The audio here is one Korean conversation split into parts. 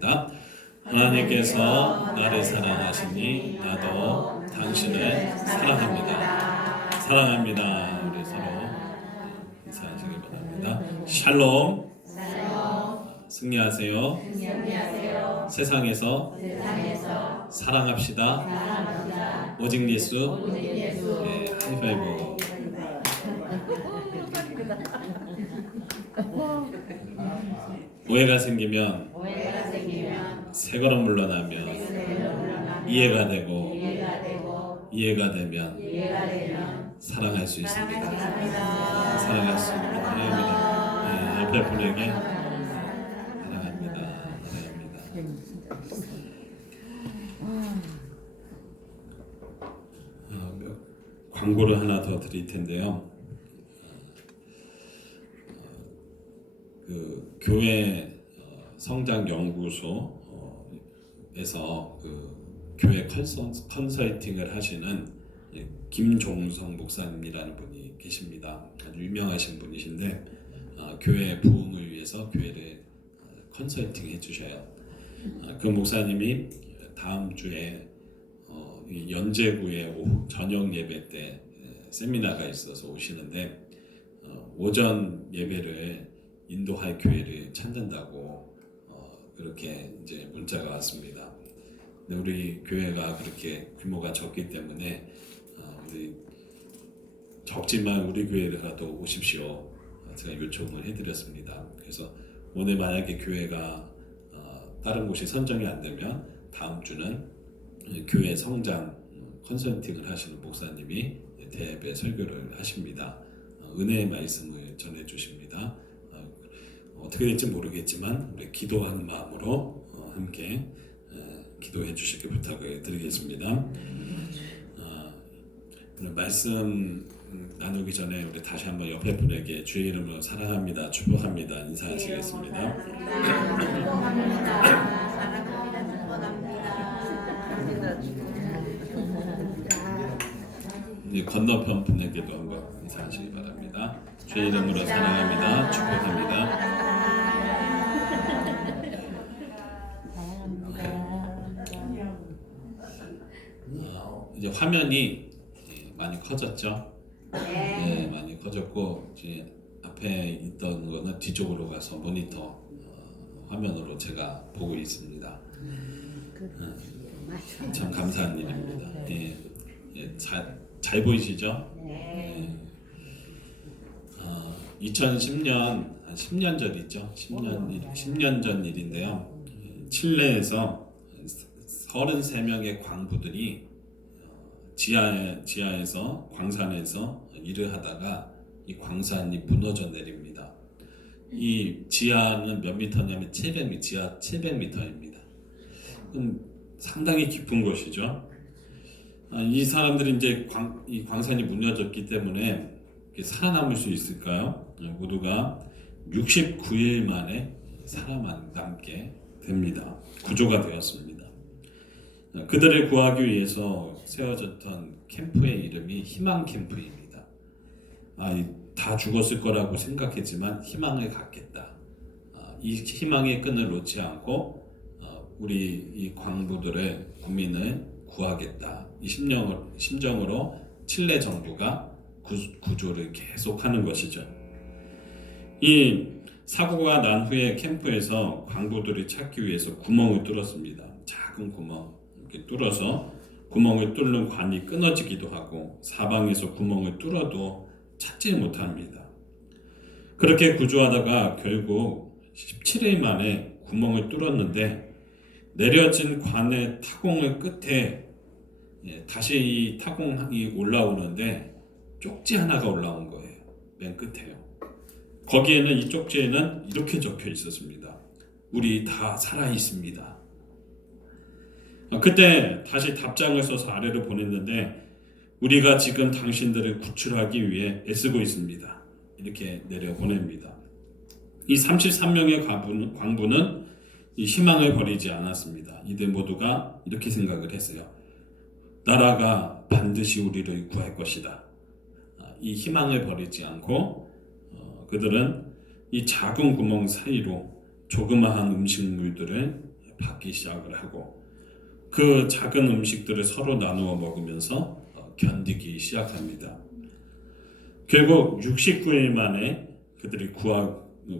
시작합니다. 하나님께서 나를 사랑하시니 나도 당신을 사랑합니다. 사랑합니다. 우리 서로 인사하시기 바랍니다. 샬롬. 승리하세요. 세상에서 사랑합시다. 오직 예수. 네, 하이파이브. 오해가 생기면 세 걸음 물러나면 이해가 되고 이해가 되면 사랑할 수 있습니다. 사랑할 수 있습니다. 사랑합니다. 네, 옆에 분에게 사랑합니다. 광고를 하나 더 드릴 텐데요. 그 교회 성장 연구소에서 그 교회 컨설팅을 하시는 김종성 목사님이라는 분이 계십니다. 아주 유명하신 분이신데 교회 부흥을 위해서 교회를 컨설팅 해주셔요. 그 목사님이 다음 주에 연제구의 오후 저녁 예배 때 세미나가 있어서 오시는데 오전 예배를 인도할 교회를 찾는다고 그렇게 이제 문자가 왔습니다. 근데 우리 교회가 그렇게 규모가 적기 때문에 우리 적지만 우리 교회라도 오십시오. 제가 요청을 해드렸습니다. 그래서 오늘 만약에 교회가 다른 곳이 선정이 안 되면 다음 주는 교회 성장 컨설팅을 하시는 목사님이 대예배 설교를 하십니다. 은혜의 말씀을 전해주십니다. 어떻게 될지 모르겠지만 우리 기도하는 마음으로 함께 기도해 주시길 부탁을 드리겠습니다. 오늘 말씀 나누기 전에 우리 다시 한번 옆에 분에게 주의 이름으로 사랑합니다, 축복합니다 인사하시겠습니다. 이 건너편 분에게도 한번 인사하시기 바랍니다. 주의 이름으로 사랑합니다, 축복합니다. 이제 화면이 많이 커졌죠? 네, 많이 커졌고 이제 앞에 있던 거는 뒤쪽으로 가서 모니터 화면으로 제가 보고 있습니다. 참 감사한 일입니다. 예, 잘 보이시죠? 네. 2010년 한 10년 전이죠. 10년 전 일인데요. 칠레에서 33명의 광부들이 지하에서 광산에서 일을 하다가 이 광산이 무너져 내립니다. 이 지하는 몇 미터냐면 지하 700m입니다. 상당히 깊은 곳이죠. 이 사람들이 이제 이 광산이 무너졌기 때문에 살아남을 수 있을까요? 모두가 69일 만에 살아남게 됩니다. 구조가 되었습니다. 그들을 구하기 위해서 세워졌던 캠프의 이름이 희망 캠프입니다. 다 죽었을 거라고 생각했지만 희망을 갖겠다. 이 희망의 끈을 놓지 않고 우리 이 광부들의 국민을 구하겠다. 이 심정으로 칠레 정부가 구조를 계속하는 것이죠. 이 사고가 난 후에 캠프에서 광부들을 찾기 위해서 구멍을 뚫었습니다. 작은 구멍 이렇게 뚫어서 구멍을 뚫는 관이 끊어지기도 하고 사방에서 구멍을 뚫어도 찾지 못합니다. 그렇게 구조하다가 결국 17일 만에 구멍을 뚫었는데 내려진 관의 타공의 끝에 다시 이 타공이 올라오는데 쪽지 하나가 올라온 거예요. 맨 끝에요. 거기에는 이 쪽지에는 이렇게 적혀 있었습니다. 우리 다 살아 있습니다. 그때 다시 답장을 써서 아래로 보냈는데 우리가 지금 당신들을 구출하기 위해 애쓰고 있습니다. 이렇게 내려보냅니다. 이 33명의 광부는 이 희망을 버리지 않았습니다. 이들 모두가 이렇게 생각을 했어요. 나라가 반드시 우리를 구할 것이다. 이 희망을 버리지 않고 그들은 이 작은 구멍 사이로 조그마한 음식물들을 받기 시작을 하고 그 작은 음식들을 서로 나누어 먹으면서 견디기 시작합니다. 결국 69일 만에 그들이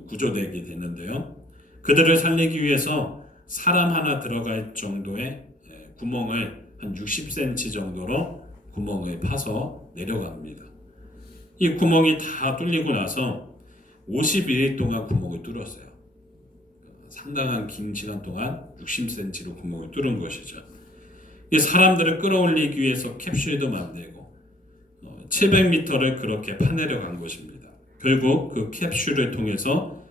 구조되게 되는데요. 그들을 살리기 위해서 사람 하나 들어갈 정도의 구멍을 한 60cm 정도로 구멍을 파서 내려갑니다. 이 구멍이 다 뚫리고 나서 51일 동안 구멍을 뚫었어요. 상당한 긴 시간 동안 60cm로 구멍을 뚫은 것이죠. 이 사람들을 끌어올리기 위해서 캡슐도 만들고 700m를 그렇게 파내려간 것입니다. 결국 그 캡슐을 통해서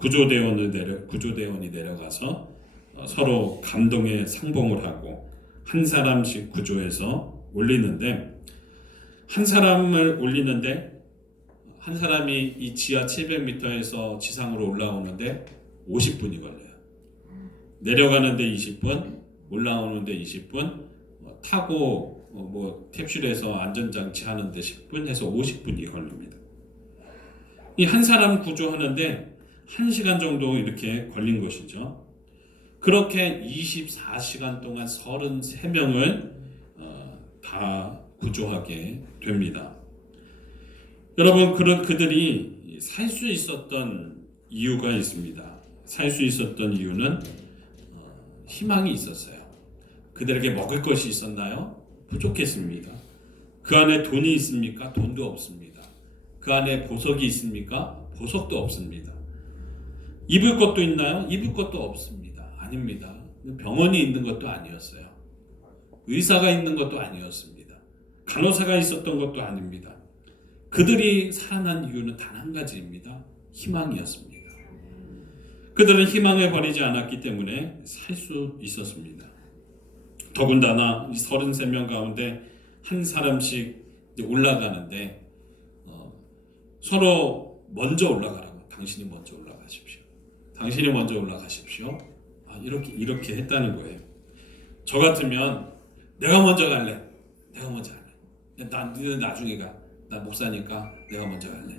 구조대원이 내려가서 서로 감동의 상봉을 하고 한 사람씩 구조해서 올리는데 한 사람이 이 지하 700m에서 지상으로 올라오는데 50분이 걸려요. 내려가는데 20분, 올라오는데 20분, 타고 캡슐에서 안전장치 하는데 10분 해서 50분이 걸립니다. 이 한 사람 구조하는데 1시간 정도 이렇게 걸린 것이죠. 그렇게 24시간 동안 33명을 다 구조하게 됩니다. 여러분, 그들이 살 수 있었던 이유가 있습니다. 살 수 있었던 이유는 희망이 있었어요. 그들에게 먹을 것이 있었나요? 부족했습니다. 그 안에 돈이 있습니까? 돈도 없습니다. 그 안에 보석이 있습니까? 보석도 없습니다. 입을 것도 있나요? 입을 것도 없습니다. 아닙니다. 병원이 있는 것도 아니었어요. 의사가 있는 것도 아니었습니다. 간호사가 있었던 것도 아닙니다. 그들이 살아난 이유는 단 한 가지입니다. 희망이었습니다. 그들은 희망을 버리지 않았기 때문에 살 수 있었습니다. 더군다나 이 33명 가운데 한 사람씩 올라가는데 서로 먼저 올라가라고, 당신이 먼저 올라가십시오. 당신이 먼저 올라가십시오. 이렇게 했다는 거예요. 저 같으면 내가 먼저 갈래. 너는 나중에 가. 나 목사니까 내가 먼저 갈래.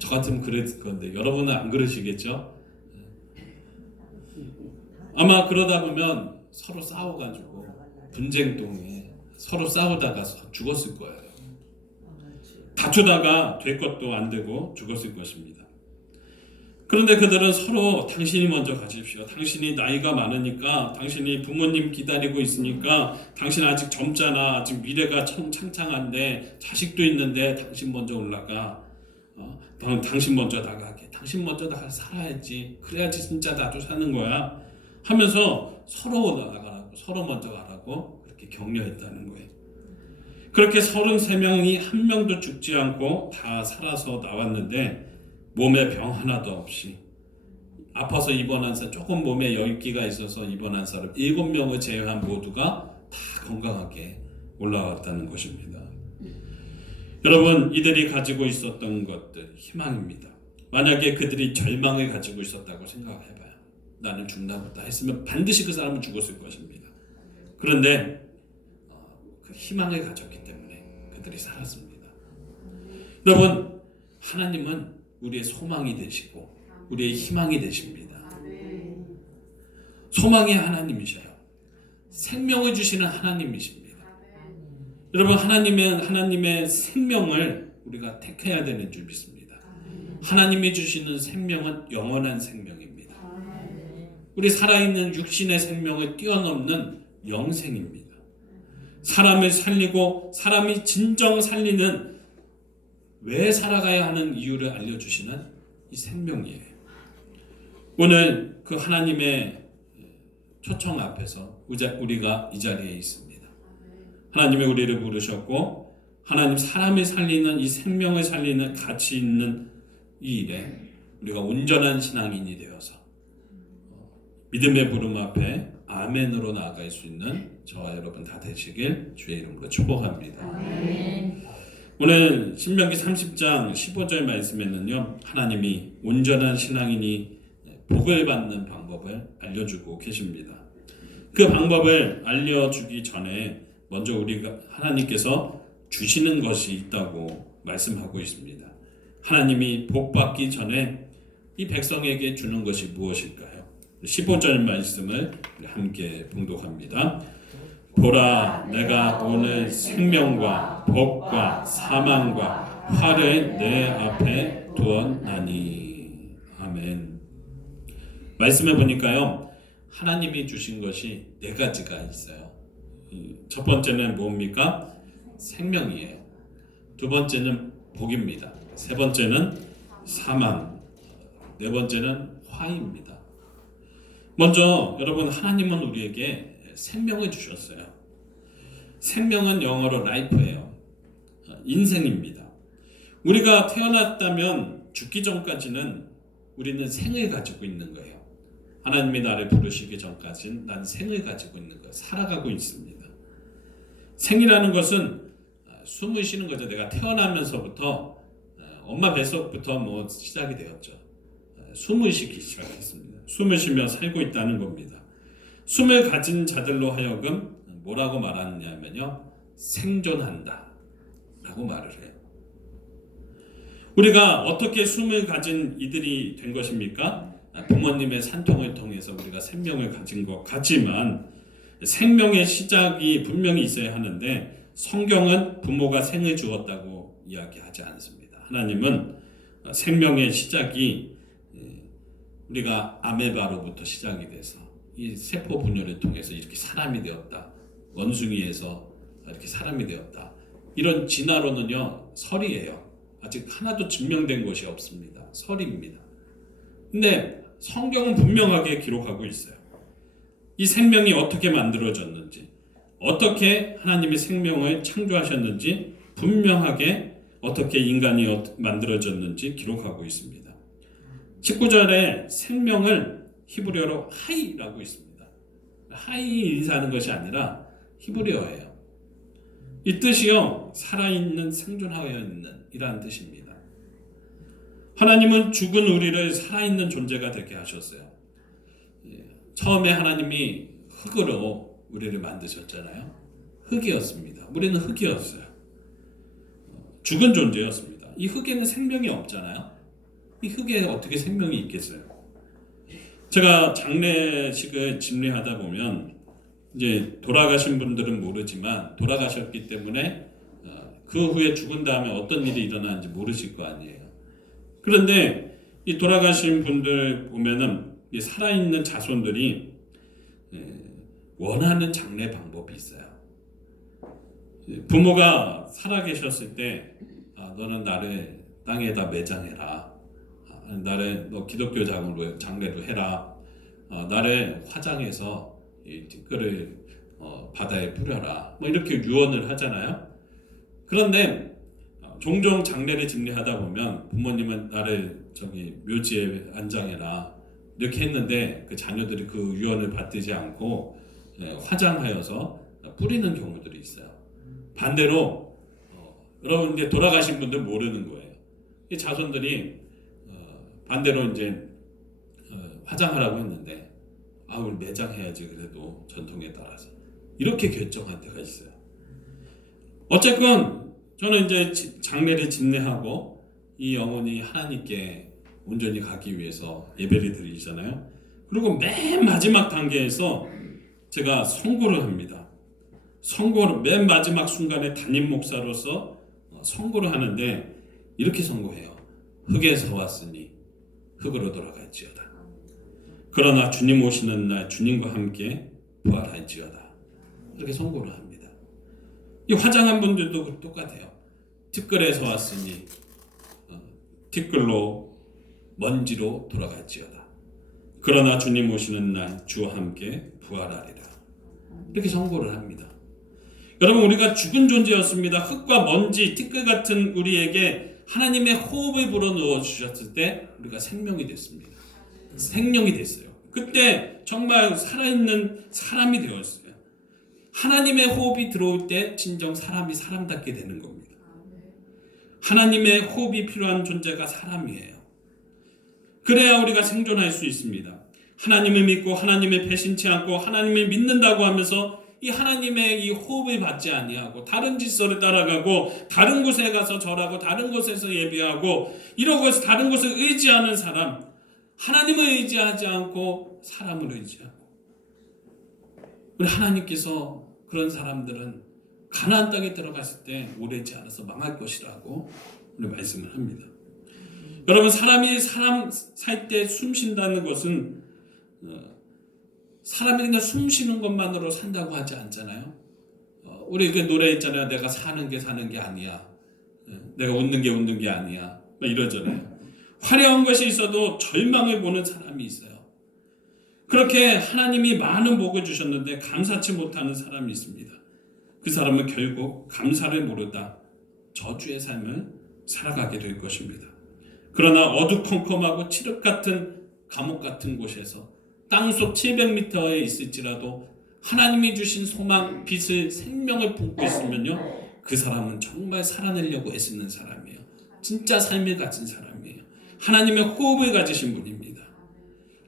저 같으면 그랬을 건데 여러분은 안 그러시겠죠? 아마 그러다 보면 서로 싸워가지고 분쟁동에 서로 싸우다가 죽었을 거예요. 다투다가 될 것도 안 되고 죽었을 것입니다. 그런데 그들은 서로 당신이 먼저 가십시오. 당신이 나이가 많으니까, 당신이 부모님 기다리고 있으니까, 당신 아직 젊잖아. 아직 미래가 창창한데, 자식도 있는데 당신 먼저 올라가. 당신 먼저 나가게. 당신 먼저 나가서 살아야지. 그래야지 진짜 나도 사는 거야. 하면서 서로 나가라고, 서로 먼저 가라고 그렇게 격려했다는 거예요. 그렇게 33명이 한 명도 죽지 않고 다 살아서 나왔는데 몸에 병 하나도 없이, 아파서 입원한 사람, 조금 몸에 열기가 있어서 입원한 사람 7명을 제외한 모두가 다 건강하게 올라왔다는 것입니다. 여러분, 이들이 가지고 있었던 것들 희망입니다. 만약에 그들이 절망을 가지고 있었다고 생각해봐요. 나는 죽나 보다 했으면 반드시 그 사람은 죽었을 것입니다. 그런데 그 희망을 가졌기 때문에 그들이 살았습니다. 여러분, 하나님은 우리의 소망이 되시고 우리의 희망이 되십니다. 소망의 하나님이셔요. 생명을 주시는 하나님이십니다. 여러분, 하나님의 생명을 우리가 택해야 되는 줄 믿습니다. 하나님이 주시는 생명은 영원한 생명입니다. 우리 살아있는 육신의 생명을 뛰어넘는 영생입니다. 사람을 살리고 사람이 진정 살리는, 왜 살아가야 하는 이유를 알려주시는 이 생명이에요. 오늘 그 하나님의 초청 앞에서 우리가 이 자리에 있습니다. 하나님이 우리를 부르셨고 하나님 사람을 살리는, 이 생명을 살리는 가치 있는 이 일에 우리가 온전한 신앙인이 되어서 믿음의 부름 앞에 아멘으로 나아갈 수 있는 저와 여러분 다 되시길 주의 이름으로 축복합니다. 아멘. 오늘 신명기 30장 15절 말씀에는요, 하나님이 온전한 신앙인이 복을 받는 방법을 알려주고 계십니다. 그 방법을 알려주기 전에 먼저 하나님께서 주시는 것이 있다고 말씀하고 있습니다. 하나님이 복 받기 전에 이 백성에게 주는 것이 무엇일까요? 15절 말씀을 함께 봉독합니다. 보라, 내가 오늘 생명과 복과 사망과 화를 내 앞에 두었나니. 아멘. 말씀해 보니까요, 하나님이 주신 것이 네 가지가 있어요. 첫 번째는 뭡니까? 생명이에요. 두 번째는 복입니다. 세 번째는 사망, 네 번째는 화입니다. 먼저 여러분, 하나님은 우리에게 생명을 주셨어요. 생명은 영어로 life예요. 인생입니다. 우리가 태어났다면 죽기 전까지는 우리는 생을 가지고 있는 거예요. 하나님이 나를 부르시기 전까지는 난 생을 가지고 있는 거예요. 살아가고 있습니다. 생이라는 것은 숨을 쉬는 거죠. 내가 태어나면서부터 엄마 뱃속부터 시작이 되었죠. 숨을 쉬기 시작했습니다. 숨을 쉬며 살고 있다는 겁니다. 숨을 가진 자들로 하여금 뭐라고 말하느냐면요, 생존한다 라고 말을 해요. 우리가 어떻게 숨을 가진 이들이 된 것입니까? 부모님의 산통을 통해서 우리가 생명을 가진 것 같지만 생명의 시작이 분명히 있어야 하는데, 성경은 부모가 생을 주었다고 이야기하지 않습니다. 하나님은 생명의 시작이 우리가 아메바로부터 시작이 돼서 이 세포 분열을 통해서 이렇게 사람이 되었다, 원숭이에서 이렇게 사람이 되었다, 이런 진화론은요 설이에요. 아직 하나도 증명된 것이 없습니다. 설입니다. 근데 성경은 분명하게 기록하고 있어요. 이 생명이 어떻게 만들어졌는지, 어떻게 하나님의 생명을 창조하셨는지, 분명하게 어떻게 인간이 만들어졌는지 기록하고 있습니다. 19절에 생명을 히브리어로 하이라고 있습니다. 하이 인사하는 것이 아니라 히브리어예요. 이 뜻이요, 살아있는, 생존하여 있는 이라는 뜻입니다. 하나님은 죽은 우리를 살아있는 존재가 되게 하셨어요. 처음에 하나님이 흙으로 우리를 만드셨잖아요. 흙이었습니다. 우리는 흙이었어요. 죽은 존재였습니다. 이 흙에는 생명이 없잖아요. 이 흙에 어떻게 생명이 있겠어요? 제가 장례식을 집례하다 보면 이제 돌아가신 분들은 모르지만 돌아가셨기 때문에 그 후에 죽은 다음에 어떤 일이 일어나는지 모르실 거 아니에요. 그런데 이 돌아가신 분들 보면은 이 살아있는 자손들이 원하는 장례 방법이 있어요. 부모가 살아계셨을 때 너는 나를 땅에다 매장해라, 나를 너 기독교 장례로 해라, 나를 화장해서 이 티끌을 바다에 뿌려라, 이렇게 유언을 하잖아요. 그런데 종종 장례를 집례하다 보면 부모님은 나를 묘지에 안장해라 이렇게 했는데 그 자녀들이 그 유언을 받지 않고 화장하여서 뿌리는 경우들이 있어요. 반대로 여러분 이제 돌아가신 분들 모르는 거예요. 이 자손들이 반대로 이제 화장하라고 했는데 우리 매장해야지, 그래도 전통에 따라서 이렇게 결정한 데가 있어요. 어쨌건 저는 이제 장례를 집례하고 이 영혼이 하나님께 온전히 가기 위해서 예배를 드리잖아요. 그리고 맨 마지막 단계에서 제가 선고를 합니다. 선고를 맨 마지막 순간에 담임 목사로서 선고를 하는데 이렇게 선고해요. 흙에서 왔으니 흙으로 돌아갈지어다. 그러나 주님 오시는 날 주님과 함께 부활할지어다. 이렇게 선고를 합니다. 이 화장한 분들도 똑같아요. 티끌에서 왔으니 티끌로 먼지로 돌아갈지어다. 그러나 주님 오시는 날 주와 함께 부활하리라. 이렇게 선고를 합니다. 여러분, 우리가 죽은 존재였습니다. 흙과 먼지, 티끌 같은 우리에게 하나님의 호흡을 불어넣어 주셨을 때 우리가 생명이 됐습니다. 생명이 됐어요. 그때 정말 살아있는 사람이 되었어요. 하나님의 호흡이 들어올 때 진정 사람이 사람답게 되는 겁니다. 하나님의 호흡이 필요한 존재가 사람이에요. 그래야 우리가 생존할 수 있습니다. 하나님을 믿고 하나님을 배신치 않고 하나님을 믿는다고 하면서 이 하나님의 이 호흡을 받지 아니하고 다른 질서를 따라가고 다른 곳에 가서 절하고 다른 곳에서 예배하고 이러고 해서 다른 곳을 의지하는 사람, 하나님을 의지하지 않고 사람을 의지하고, 우리 하나님께서 그런 사람들은 가나안 땅에 들어갔을 때 오래지 않아서 망할 것이라고 우리 말씀을 합니다. 여러분, 사람이 사람 살 때 숨 쉰다는 것은 사람이 그냥 숨 쉬는 것만으로 산다고 하지 않잖아요. 우리 그 노래 있잖아요. 내가 사는 게 아니야. 내가 웃는 게 아니야. 이러잖아요. 화려한 것이 있어도 절망을 보는 사람이 있어요. 그렇게 하나님이 많은 복을 주셨는데 감사치 못하는 사람이 있습니다. 그 사람은 결국 감사를 모르다 저주의 삶을 살아가게 될 것입니다. 그러나 어두컴컴하고 칠흑 같은 감옥 같은 곳에서 땅속 700m에 있을지라도 하나님이 주신 소망, 빛을, 생명을 품고 있으면요, 그 사람은 정말 살아내려고 애쓰는 사람이에요. 진짜 삶을 가진 사람이에요. 하나님의 호흡을 가지신 분입니다.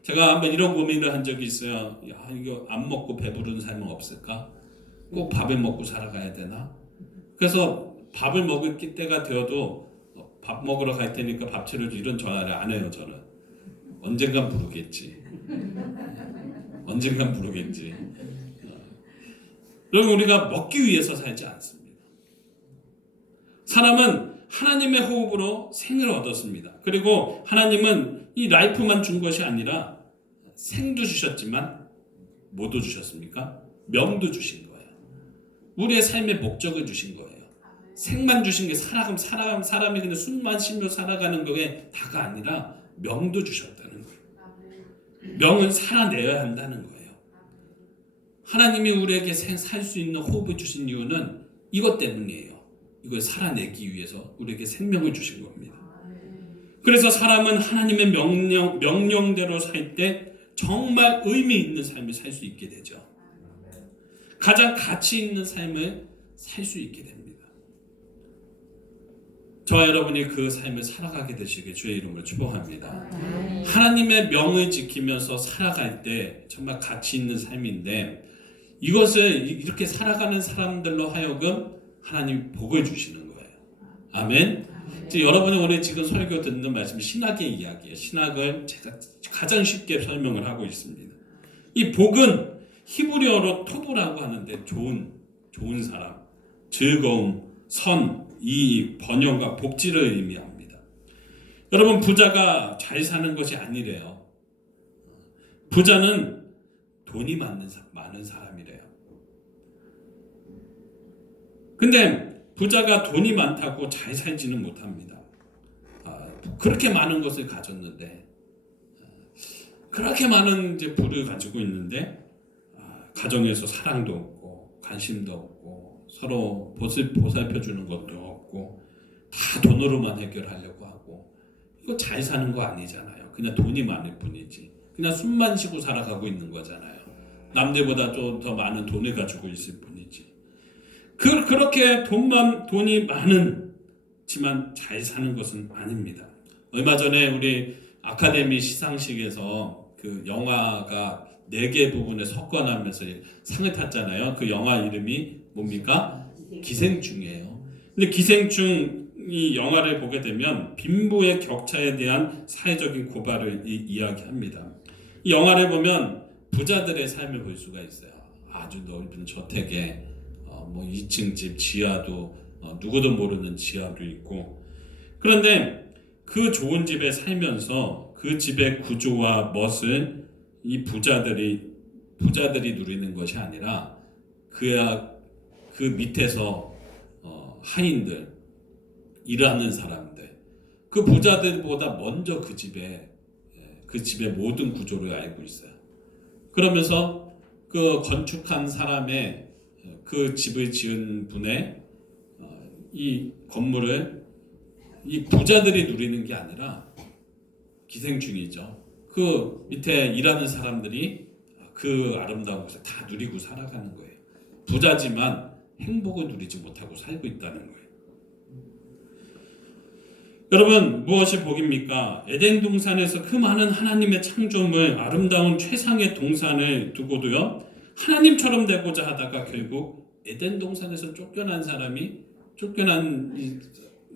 제가 한번 이런 고민을 한 적이 있어요. 야, 이거 안 먹고 배부른 삶은 없을까? 꼭 밥을 먹고 살아가야 되나? 그래서 밥을 먹을 때가 되어도 밥 먹으러 갈 테니까 밥 차려줘, 이런 전화를 안 해요. 저는 언젠간 부르겠지. 언젠간 부르겠지. 여러분, 우리가 먹기 위해서 살지 않습니다. 사람은 하나님의 호흡으로 생을 얻었습니다. 그리고 하나님은 이 라이프만 준 것이 아니라 생도 주셨지만 뭐도 주셨습니까? 명도 주신 거예요. 우리의 삶의 목적을 주신 거예요. 생만 주신 게 사람이 그냥 숨만 쉬며 살아가는 게 다가 아니라 명도 주셨다는 거예요. 명은 살아내야 한다는 거예요. 하나님이 우리에게 살 수 있는 호흡을 주신 이유는 이것 때문이에요. 이걸 살아내기 위해서 우리에게 생명을 주신 겁니다. 그래서 사람은 하나님의 명령대로 살 때 정말 의미 있는 삶을 살 수 있게 되죠. 가장 가치 있는 삶을 살 수 있게 됩니다. 저와 여러분이 그 삶을 살아가게 되시길 주의 이름으로 축복합니다. 하나님의 명을 지키면서 살아갈 때 정말 가치 있는 삶인데, 이것을 이렇게 살아가는 사람들로 하여금 하나님 복을 주시는 거예요. 아멘. 여러분이 오늘 지금 설교 듣는 말씀이 신학의 이야기예요. 신학을 제가 가장 쉽게 설명을 하고 있습니다. 이 복은 히브리어로 토브라고 하는데 좋은 사람, 즐거움, 선, 이익, 번영과 복지를 의미합니다. 여러분, 부자가 잘 사는 것이 아니래요. 부자는 돈이 많은 사람이래요. 근데 부자가 돈이 많다고 잘 살지는 못합니다. 그렇게 많은 것을 가졌는데, 그렇게 많은 이제 부를 가지고 있는데, 가정에서 사랑도 없고 관심도 없고 서로 보살펴 주는 것도 없고 다 돈으로만 해결하려고 하고, 이거 잘 사는 거 아니잖아요. 그냥 돈이 많을 뿐이지. 그냥 숨만 쉬고 살아가고 있는 거잖아요. 남들보다 좀 더 많은 돈을 가지고 있을 뿐이지. 그렇게 돈이 많지만 잘 사는 것은 아닙니다. 얼마 전에 우리 아카데미 시상식에서 그 영화가 4개 부분에 석권하면서 상을 탔잖아요. 그 영화 이름이 뭡니까? 기생충이에요. 근데 기생충이 영화를 보게 되면 빈부의 격차에 대한 사회적인 고발을 이야기합니다. 이 영화를 보면 부자들의 삶을 볼 수가 있어요. 아주 넓은 저택에 2층 집 지하도 누구도 모르는 지하도 있고, 그런데 그 좋은 집에 살면서 그 집의 구조와 멋을 이 부자들이 누리는 것이 아니라 그 밑에서 하인들, 일하는 사람들, 그 부자들보다 먼저 그 집의 모든 구조를 알고 있어요. 그러면서 그 건축한 사람의 그 집을 지은 분의 이 건물을 이 부자들이 누리는 게 아니라 기생충이죠. 그 밑에 일하는 사람들이 그 아름다운 것을 다 누리고 살아가는 거예요. 부자지만 행복을 누리지 못하고 살고 있다는 거예요. 여러분, 무엇이 복입니까? 에덴 동산에서 그 많은 하나님의 창조물, 아름다운 최상의 동산을 두고도요, 하나님처럼 되고자 하다가 결국 에덴 동산에서 쫓겨난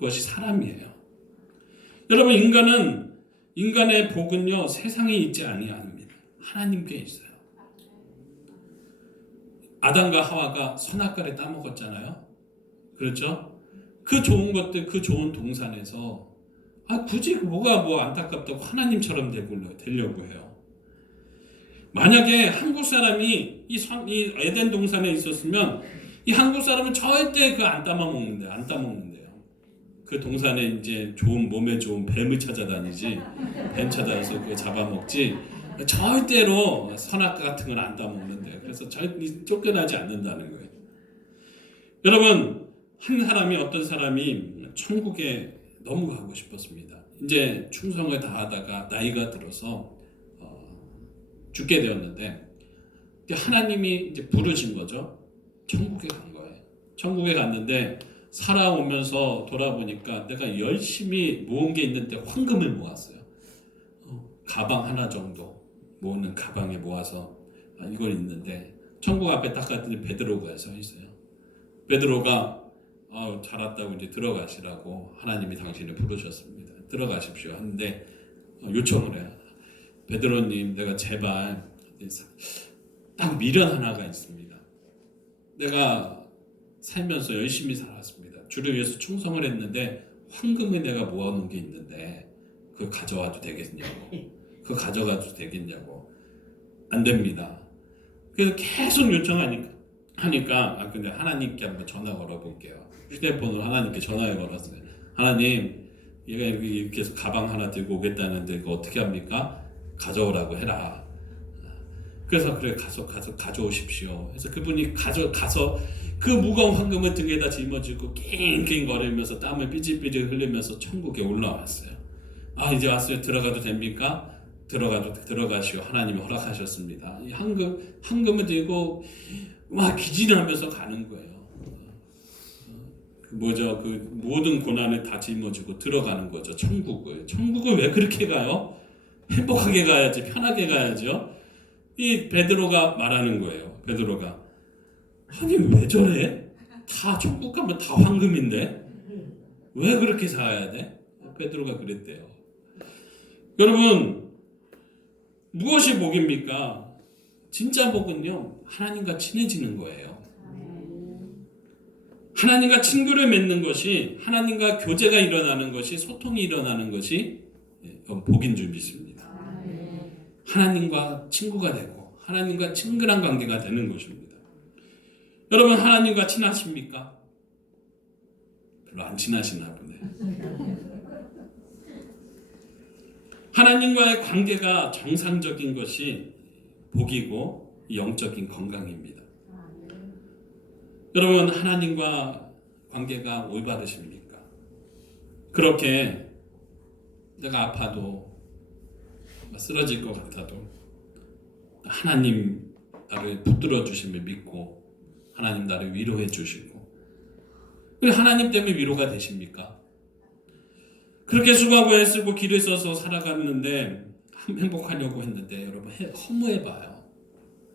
것이 사람이에요. 여러분, 인간은 인간의 복은요 세상에 있지 아니합니다. 하나님께 있어요. 아담과 하와가 선악과를 따먹었잖아요. 그렇죠? 그 좋은 것들, 그 좋은 동산에서 굳이 뭐가 안타깝다고 하나님처럼 되려고 해요. 만약에 한국 사람이 이 에덴 동산에 있었으면 이 한국 사람은 절대 안 따먹는데요. 그 동산에 이제 몸에 좋은 뱀을 찾아다니지, 뱀 찾아서 그거 잡아먹지, 절대로 선악과 같은 걸 안 따먹는데, 그래서 절대 쫓겨나지 않는다는 거예요. 여러분, 어떤 사람이 천국에 너무 가고 싶었습니다. 이제 충성을 다하다가 나이가 들어서 죽게 되었는데, 하나님이 이제 부르신 거죠. 천국에 간 거예요. 천국에 갔는데 살아오면서 돌아보니까 내가 열심히 모은 게 있는데 황금을 모았어요. 가방 하나 정도 모으는 가방에 모아서 이걸 있는데, 천국 앞에 딱 갔더니 베드로가 서 있어요. 베드로가 잘 왔다고 이제 들어가시라고 하나님이 당신을 부르셨습니다. 들어가십시오 하는데 요청을 해요. 베드로님, 내가 제발 딱 미련 하나가 있습니다. 내가 살면서 열심히 살았습니다. 주를 위해서 충성을 했는데 황금을 내가 모아놓은 게 있는데 그거 가져와도 되겠냐고. 그거 가져가도 되겠냐고. 안 됩니다. 그래서 계속 요청하니까 근데 하나님께 한번 전화 걸어볼게요. 휴대폰으로 하나님께 전화해 걸었어요. 하나님, 얘가 이렇게 해서 가방 하나 들고 오겠다는데 그거 어떻게 합니까? 가져오라고 해라. 그래서 그래, 가서 가져오십시오. 그래서 그분이 가서 그 무거운 황금을 등에다 짊어지고 낑낑 거리면서 땀을 삐질삐질 흘리면서 천국에 올라왔어요. 이제 왔어요. 들어가도 됩니까? 들어가시오. 하나님이 허락하셨습니다. 이 황금을 들고 막 기진하면서 가는 거예요. 그 모든 고난을 다 짊어지고 들어가는 거죠. 천국을 왜 그렇게 가요? 행복하게 가야지, 편하게 가야죠. 이 베드로가 말하는 거예요. 베드로가, 아니 왜 저래? 다 천국 가면 다 황금인데 왜 그렇게 살아야 돼? 베드로가 그랬대요. 여러분, 무엇이 복입니까? 진짜 복은요, 하나님과 친해지는 거예요. 하나님과 친구를 맺는 것이, 하나님과 교제가 일어나는 것이, 소통이 일어나는 것이 복인 줄 믿습니다. 하나님과 친구가 되고 하나님과 친근한 관계가 되는 것입니다. 여러분, 하나님과 친하십니까? 별로 안 친하시나 보네. 하나님과의 관계가 정상적인 것이 복이고 영적인 건강입니다. 여러분, 하나님과 관계가 올바르십니까? 그렇게 내가 아파도 쓰러질 것 같아도 하나님 나를 붙들어 주심을 믿고 하나님 나를 위로해 주시고, 하나님 때문에 위로가 되십니까? 그렇게 수고하고 애쓰고 길을 써서 살아갔는데 행복하려고 했는데 여러분 허무해봐요.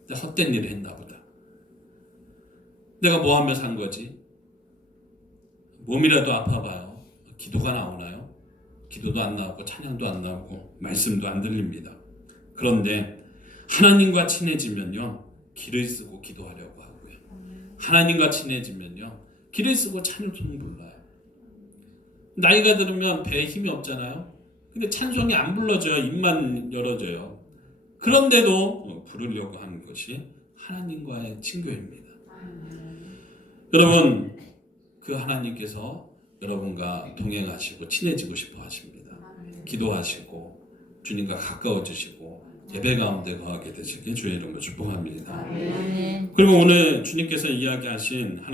내가 헛된 일을 했나 보다. 내가 뭐 하며 산 거지? 몸이라도 아파봐요. 기도가 나오나요? 기도도 안 나오고 찬양도 안 나오고 말씀도 안 들립니다. 그런데 하나님과 친해지면요, 길을 쓰고 기도하려고 하고요. 하나님과 친해지면요, 길을 쓰고 찬송 불러요. 나이가 들으면 배에 힘이 없잖아요. 근데 찬송이 안 불러져요. 입만 열어져요. 그런데도 부르려고 하는 것이 하나님과의 친교입니다. 여러분, 그 하나님께서 여러분과 동행하시고 친해지고 싶어 하십니다. 기도하시고 주님과 가까워지시고 예배 가운데 거하게 되시길 주의 이름으로 축복합니다. 그리고 오늘 하나님께서 이야기하신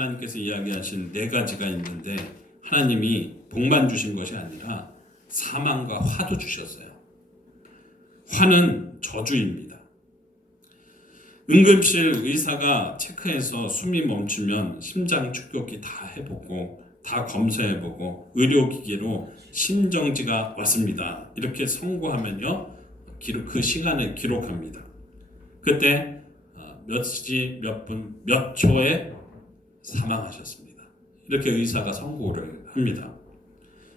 네 가지가 있는데, 하나님이 복만 주신 것이 아니라 사망과 화도 주셨어요. 화는 저주입니다. 응급실 의사가 체크해서 숨이 멈추면 심장 축격기 다 해보고 다 검사해보고 의료기기로 심정지가 왔습니다, 이렇게 선고하면요, 그 시간을 기록합니다. 그때 몇 시 몇 분 몇 초에 사망하셨습니다, 이렇게 의사가 선고를 합니다.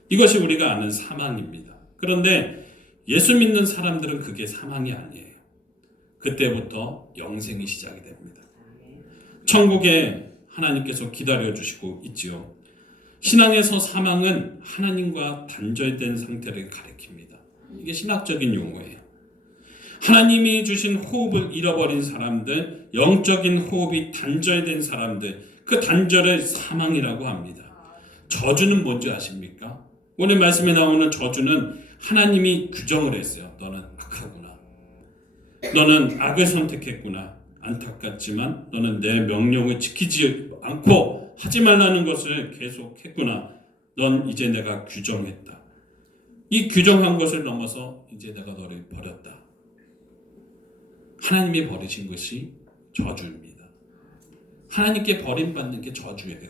이것이 우리가 아는 사망입니다. 그런데 예수 믿는 사람들은 그게 사망이 아니에요. 그때부터 영생이 시작이 됩니다. 천국에 하나님께서 기다려주시고 있지요. 신앙에서 사망은 하나님과 단절된 상태를 가리킵니다. 이게 신학적인 용어예요. 하나님이 주신 호흡을 잃어버린 사람들, 영적인 호흡이 단절된 사람들, 그 단절을 사망이라고 합니다. 저주는 뭔지 아십니까? 오늘 말씀에 나오는 저주는 하나님이 규정을 했어요. 너는 악하구나. 너는 악을 선택했구나. 안타깝지만 너는 내 명령을 지키지 않고 하지 말라는 것을 계속했구나. 넌 이제 내가 규정했다. 이 규정한 것을 넘어서 이제 내가 너를 버렸다. 하나님이 버리신 것이 저주입니다. 하나님께 버림받는 게 저주예요.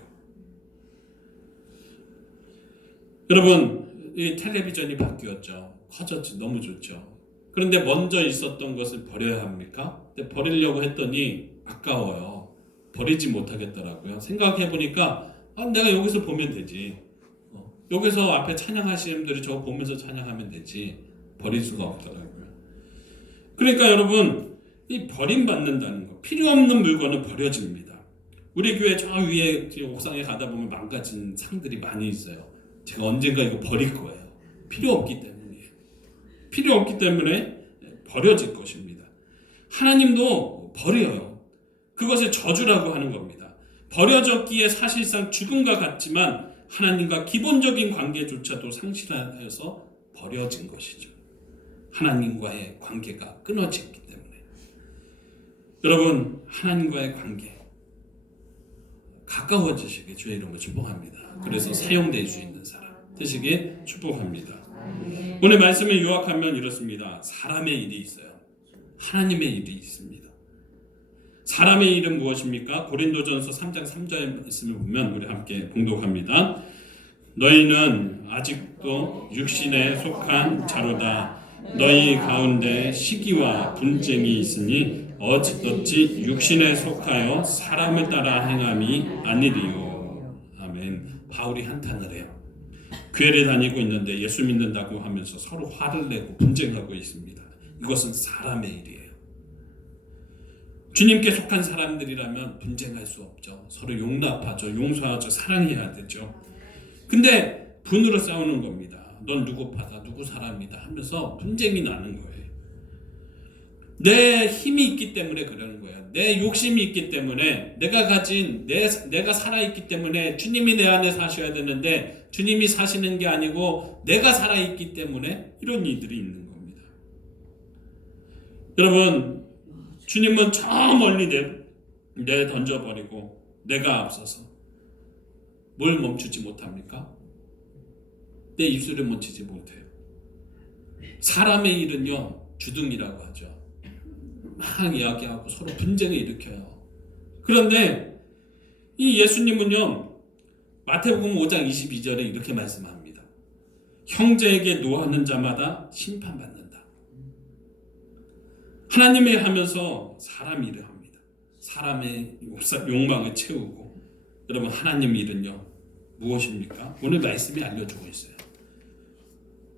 여러분, 이 텔레비전이 바뀌었죠. 커졌지. 너무 좋죠. 그런데 먼저 있었던 것을 버려야 합니까? 근데 버리려고 했더니 아까워요. 버리지 못하겠더라고요. 생각해보니까 내가 여기서 보면 되지. 여기서 앞에 찬양하시는 분들이 저거 보면서 찬양하면 되지. 버릴 수가 없더라고요. 그러니까 여러분, 이 버림받는다는 거, 필요 없는 물건은 버려집니다. 우리 교회 저 위에 옥상에 가다 보면 망가진 상들이 많이 있어요. 제가 언젠가 이거 버릴 거예요. 필요 없기 때문이에요. 필요 없기 때문에 버려질 것입니다. 하나님도 버려요. 그것을 저주라고 하는 겁니다. 버려졌기에 사실상 죽음과 같지만 하나님과 기본적인 관계조차도 상실하여서 버려진 것이죠. 하나님과의 관계가 끊어졌기 때문에. 여러분, 하나님과의 관계 가까워지시길 주의 이름으로 축복합니다. 그래서 사용될 수 있는 사람 되시길 축복합니다. 오늘 말씀을 요약하면 이렇습니다. 사람의 일이 있어요. 하나님의 일이 있습니다. 사람의 일은 무엇입니까? 고린도전서 3장 3절 말씀을 보면 우리 함께 봉독합니다. 너희는 아직도 육신에 속한 자로다. 너희 가운데 시기와 분쟁이 있으니 어찌 육신에 속하여 사람을 따라 행함이 아니리요. 아멘. 바울이 한탄을 해요. 교회를 다니고 있는데 예수 믿는다고 하면서 서로 화를 내고 분쟁하고 있습니다. 이것은 사람의 일이에요. 주님께 속한 사람들이라면 분쟁할 수 없죠. 서로 용납하죠. 용서하죠. 사랑해야 되죠. 근데 분으로 싸우는 겁니다. 넌 누구 파다, 누구 사람이다 하면서 분쟁이 나는 거예요. 내 힘이 있기 때문에 그러는 거예요. 내 욕심이 있기 때문에 내가 가진 내가 살아있기 때문에 주님이 내 안에 사셔야 되는데 주님이 사시는 게 아니고 내가 살아있기 때문에 이런 일들이 있는 겁니다. 여러분, 주님은 저 멀리 내 던져버리고 내가 앞서서 뭘 멈추지 못합니까? 내 입술을 멈추지 못해요. 사람의 일은요, 주둥이라고 하죠. 막 이야기하고 서로 분쟁을 일으켜요. 그런데 이 예수님은요, 마태복음 5장 22절에 이렇게 말씀합니다. 형제에게 노하는 자마다 심판받는다. 하나님이 하면서 사람 일을 합니다. 사람의 욕망을 채우고. 여러분, 하나님 일은요 무엇입니까? 오늘 말씀이 알려주고 있어요.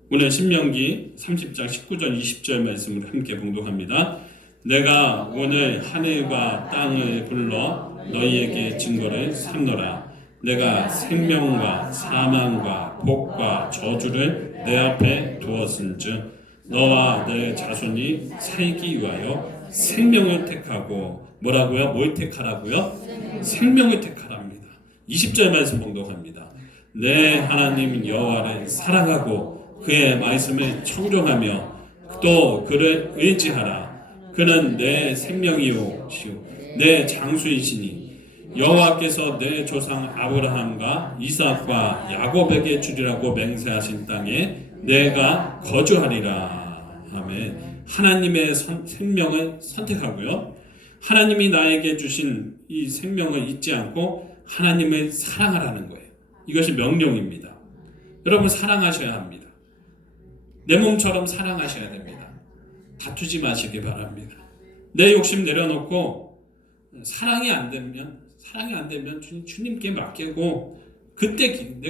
오늘 신명기 30장 19절 20절 말씀을 함께 봉독합니다. 내가 오늘 하늘과 땅을 불러 너희에게 증거를 삼노라. 내가 생명과 사망과 복과 저주를 내 앞에 두었은즉 너와 내 자손이 살기 위하여 생명을 택하고 뭐라고요? 뭘 택하라고요? 생명을 택하랍니다. 20절 말씀 봉독합니다. 내 하나님 여호와를 사랑하고 그의 말씀을 청종하며 또 그를 의지하라. 그는 내 생명이요 내 장수이시니 여호와께서 내 조상 아브라함과 이삭과 야곱에게 주리라고 맹세하신 땅에 내가 거주하리라. 아멘. 하나님의 생명을 선택하고요. 하나님이 나에게 주신 이 생명을 잊지 않고 하나님을 사랑하라는 거예요. 이것이 명령입니다. 여러분, 사랑하셔야 합니다. 내 몸처럼 사랑하셔야 됩니다. 다투지 마시기 바랍니다. 내 욕심 내려놓고 사랑이 안 되면 주님께 맡기고 그때